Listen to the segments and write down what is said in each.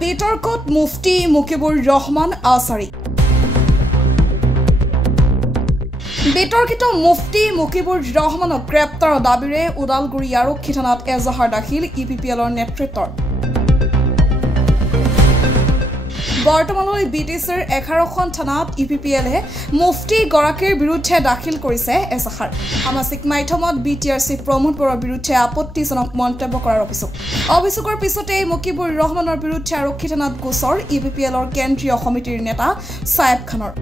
বিতৰ্কত মুফতি মুকিবুৰ ৰহমান আছাৰী। বিতৰ্কিত মুফতি মুকিবুৰ ৰহমানক গ্ৰেপ্তাৰৰ দাবীৰে ওদালগুৰি আৰক্ষী থানাত এজাহাৰ দাখিল ইপিপিএলৰ নেতৃত্বৰ। বৰ্তমানলৈ বিটিচিৰ 11খন থানাত ইপিপিএলে মুফতি গৰাকীৰ বিৰুদ্ধে দাখিল কৰিছে এজাহাৰ। সামাজিক মাধ্যমত বিটিআৰচি প্ৰমোদ বৰুৱাৰ বিৰুদ্ধে আপত্তিজনক মন্তব্য কৰাৰ অভিযোগৰ পিছতে মুকিবুৰ ৰহমানৰ বিৰুদ্ধে আৰক্ষী থানাত গোচৰ ইপিপিএলৰ কেন্দ্ৰীয় সমিতিৰ নেতা চায়েব খানৰ।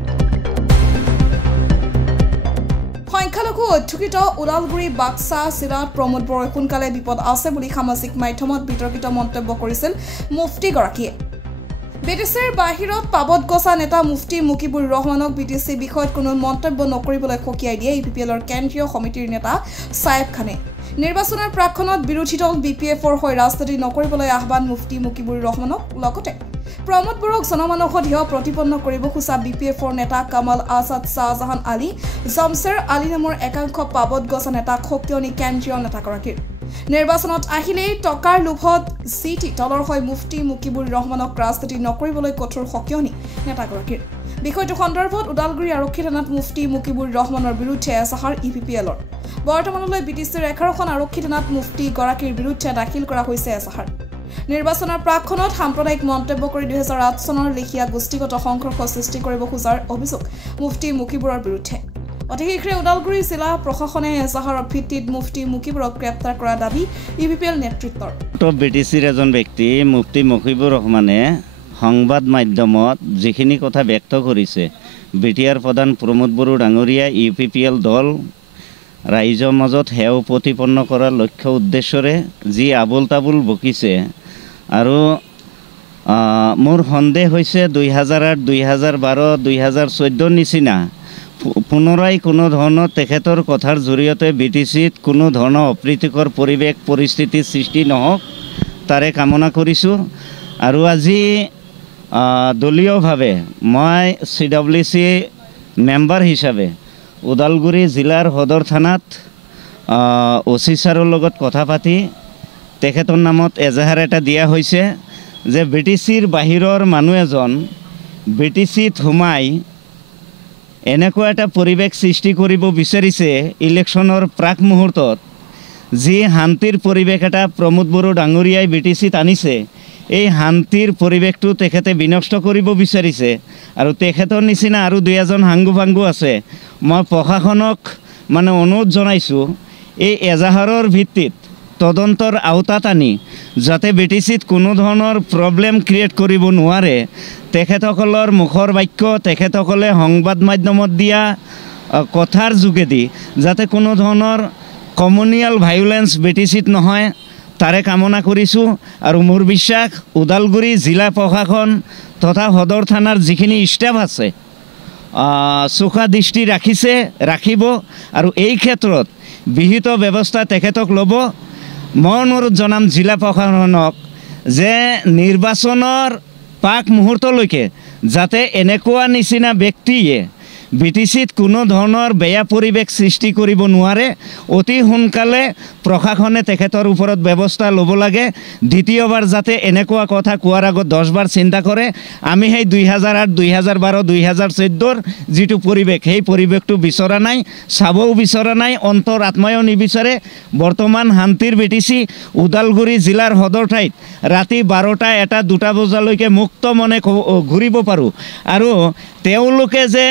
সংখ্যালঘু অধ্যুষিত ওদালগুৰি বাক্সা জিলাত প্ৰমোদ বৰুৱাই সোনকালে বিপদ আছে বুলি সামাজিক মাধ্যমত বিতৰ্কিত মন্তব্য কৰিছিল মুফতিগৰাকীয়ে। বিটিচিৰ বাহিৰত পাবত গছা নেতা মুফতি মুকিবুৰ ৰহমানক বিটিচি বিষয়ত কোনো মন্তব্য নকৰিবলৈ সকীয়াই দিয়ে ইপিপিএলৰ কেন্দ্ৰীয় সমিতিৰ নেতা চায়েব খানে। নিৰ্বাচনৰ প্ৰাক্ষণত বিৰোধী দল বিপিএফৰ হৈ ৰাজনীতি নকৰিবলৈ আহ্বান মুফতি মুকিবুৰ ৰহমানক। লগতে প্ৰমোদ বৰুৱাক জনমানসদীয় প্ৰতিপন্ন কৰিব খোজা বিপিএফৰ নেতা কামাল আজাদ শ্বাহজাহান আলী জমছেৰ আলী নামৰ একাংশ পাবত গছা নেতাক সক্ৰিয়নি কেন্দ্ৰীয় নেতাগৰাকীৰ। নিৰ্বাচনত আহিলেই টকাৰ লোভত জিটি দলৰ হৈ মুফতি মুকিবুৰ ৰহমানক ৰাজনীতি নকৰিবলৈ কঠোৰ সকিয়নি নেতাগৰাকীৰ। বিষয়টো সন্দৰ্ভত ওদালগুৰি আৰক্ষী থানাত মুফতি মুকিবুৰ ৰহমানৰ বিৰুদ্ধে এজাহাৰ ইপিপিএলৰ। বৰ্তমানলৈ বিটিচিৰ 11খন আৰক্ষী থানাত মুফতি গৰাকীৰ বিৰুদ্ধে দাখিল কৰা হৈছে এজাহাৰ। নিৰ্বাচনৰ প্ৰাক্ষণত সাম্প্ৰদায়িক মন্তব্য কৰি 2008 চনৰ লেখীয়া গোষ্ঠীগত সংঘৰ্ষ সৃষ্টি কৰিব খোজাৰ অভিযোগ মুফতি মুকিবুৰৰ বিৰুদ্ধে। অতি শীঘ্ৰে ওদালগুৰি জিলা প্ৰশাসনে এজাহাৰৰ ভিত্তিত মুফতি মুকিবুৰক গ্ৰেপ্তাৰ কৰাৰ দাবী ইপিপিএল নেতৃত্বৰ। বিটিচিৰ এজন ব্যক্তি মুফতি মুকিবুৰ ৰহমানে সংবাদ মাধ্যমত যিখিনি কথা ব্যক্ত কৰিছে, বিটিআৰ প্ৰধান প্ৰমোদ বড়ো ডাঙৰীয়া ইউপিপিএল দল ৰাইজৰ মাজত হেও প্ৰতিপন্ন কৰাৰ লক্ষ্য উদ্দেশ্যৰে যি আবুল তাবুল বকিছে আৰু মোৰ সন্দেহ হৈছে 2008, 2012, 2014 নিচিনা পুনৰাই কোনো ধৰণৰ তেখেতৰ কথাৰ জৰিয়তে বিটিচিত কোনো ধৰণৰ অপ্ৰীতিকৰ পৰিৱেশ পৰিস্থিতিৰ সৃষ্টি নহওক তাৰে কামনা কৰিছোঁ। আৰু আজি দলীয়ভাৱে মই CWC মেম্বাৰ হিচাপে ওদালগুৰি জিলাৰ সদৰ থানাত OC ছাৰৰ লগত কথা পাতি তেখেতৰ নামত এজাহাৰ এটা দিয়া হৈছে যে বিটিচিৰ বাহিৰৰ মানুহ এজন বিটিচিত সোমাই এনেকুৱা এটা পৰিৱেশ সৃষ্টি কৰিব বিচাৰিছে ইলেকশ্যনৰ প্ৰাক মুহূৰ্তত, যি শান্তিৰ পৰিৱেশ এটা প্ৰমোদ বড়ো ডাঙৰীয়াই বিটিচিত আনিছে, এই শান্তিৰ পৰিৱেশটো তেখেতে বিনষ্ট কৰিব বিচাৰিছে। আৰু তেখেতৰ নিচিনা আৰু 2 হাংগু ভাংগু আছে। মই প্ৰশাসনক অনুৰোধ জনাইছোঁ এই এজাহাৰৰ ভিত্তিত তদন্তৰ আওতাত আনি যাতে বিটিচিত কোনো ধৰণৰ প্ৰব্লেম ক্ৰিয়েট কৰিব নোৱাৰে, তেখেতসকলৰ মুখৰ বাক্য তেখেতসকলে সংবাদ মাধ্যমত দিয়া কথাৰ যোগেদি যাতে কোনো ধৰণৰ কমিউনিয়েল ভায়োলেন্স বিটিচিত নহয় তাৰে কামনা কৰিছোঁ। আৰু মোৰ বিশ্বাস ওদালগুৰি জিলা প্ৰশাসন তথা সদৰ থানাৰ যিখিনি ষ্টাফ আছে চোকা দৃষ্টি ৰাখিব আৰু এই ক্ষেত্ৰত বিহিত ব্যৱস্থা তেখেতক ল'ব। মই অনুৰোধ জনাম জিলা প্ৰশাসনক যে নিৰ্বাচনৰ পাক মুহূৰ্তলৈকে যাতে এনেকুৱা নিচিনা ব্যক্তিয়ে বিটিচিত কোনো ধৰণৰ বেয়া পৰিৱেশ সৃষ্টি কৰিব নোৱাৰে, অতি সোনকালে প্ৰশাসনে তেখেতৰ ওপৰত ব্যৱস্থা ল'ব লাগে। দ্বিতীয়বাৰ যাতে এনেকুৱা কথা কোৱাৰ আগত 10 বাৰ চিন্তা কৰে। আমি সেই 2008, 2012, 2014 যিটো পৰিৱেশ সেই পৰিৱেশটো বিচৰা নাই, চাবও বিচৰা নাই, অন্তৰ আত্মায়ো নিবিচাৰে। বৰ্তমান শান্তিৰ বিটিচি ওদালগুৰি জিলাৰ সদৰ ঠাইত ৰাতি 12টা, 1টা, 2টা বজালৈকে মুক্ত মনে ঘূৰিব পাৰোঁ। আৰু তেওঁলোকে যে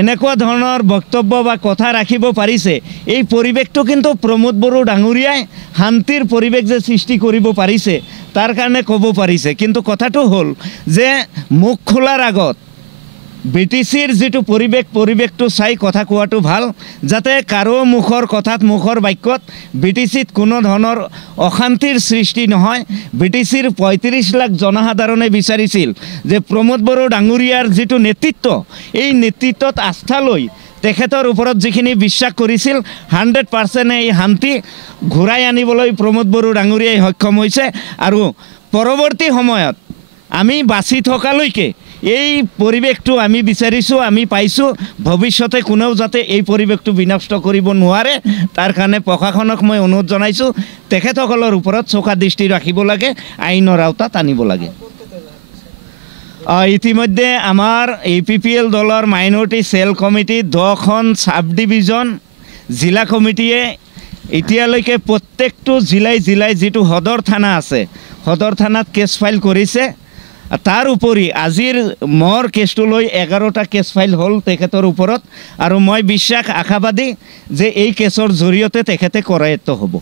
এনেকুৱা ধৰণৰ বক্তব্য বা কথা ৰাখিব পাৰিছে, এই পৰিৱেশটো কিন্তু প্ৰমোদ বড়ো ডাঙৰীয়াই শান্তিৰ পৰিৱেশ যে সৃষ্টি কৰিব পাৰিছে তাৰ কাৰণে ক'ব পাৰিছে। কিন্তু কথাটো হ'ল যে মুখ খোলাৰ আগত বিটিচিৰ যিটো পৰিৱেশটো চাই কথা কোৱাটো ভাল, যাতে কাৰো মুখৰ কথাত মুখৰ বাক্যত বিটিচিত কোনো ধৰণৰ অশান্তিৰ সৃষ্টি নহয়। বিটিচিৰ 35 লাখ জনসাধাৰণে বিচাৰিছিল যে প্ৰমোদ বড়ো ডাঙৰীয়াৰ যিটো নেতৃত্ব, এই নেতৃত্বত আস্থা লৈ তেখেতৰ ওপৰত যিখিনি বিশ্বাস কৰিছিল 100% এই শান্তি ঘূৰাই আনিবলৈ প্ৰমোদ বড়ো ডাঙৰীয়াই সক্ষম হৈছে। আৰু পৰৱৰ্তী সময়ত আমি বাচি থকালৈকে এই পৰিৱেশটো আমি বিচাৰিছোঁ, আমি পাইছোঁ। ভৱিষ্যতে কোনেও যাতে এই পৰিৱেশটো বিনষ্ট কৰিব নোৱাৰে তাৰ কাৰণে প্ৰশাসনক মই অনুৰোধ জনাইছোঁ, তেখেতসকলৰ ওপৰত চোকা দৃষ্টি ৰাখিব লাগে, আইনৰ আওতাত আনিব লাগে। ইতিমধ্যে আমাৰ APPL দলৰ মাইনৰিটি চেল কমিটি 10খন সাব ডিভিজন জিলা কমিটিয়ে এতিয়ালৈকে প্ৰত্যেকটো জিলাই যিটো সদৰ থানা আছে সদৰ থানাত কেছ ফাইল কৰিছে। তাৰ উপৰি আজিৰ মোৰ কেছটো লৈ 11টা কেছ ফাইল হ'ল তেখেতৰ ওপৰত, আৰু মই আশাবাদী যে এই কেছৰ জৰিয়তে তেখেতে কৰায়ত্ব হ'ব।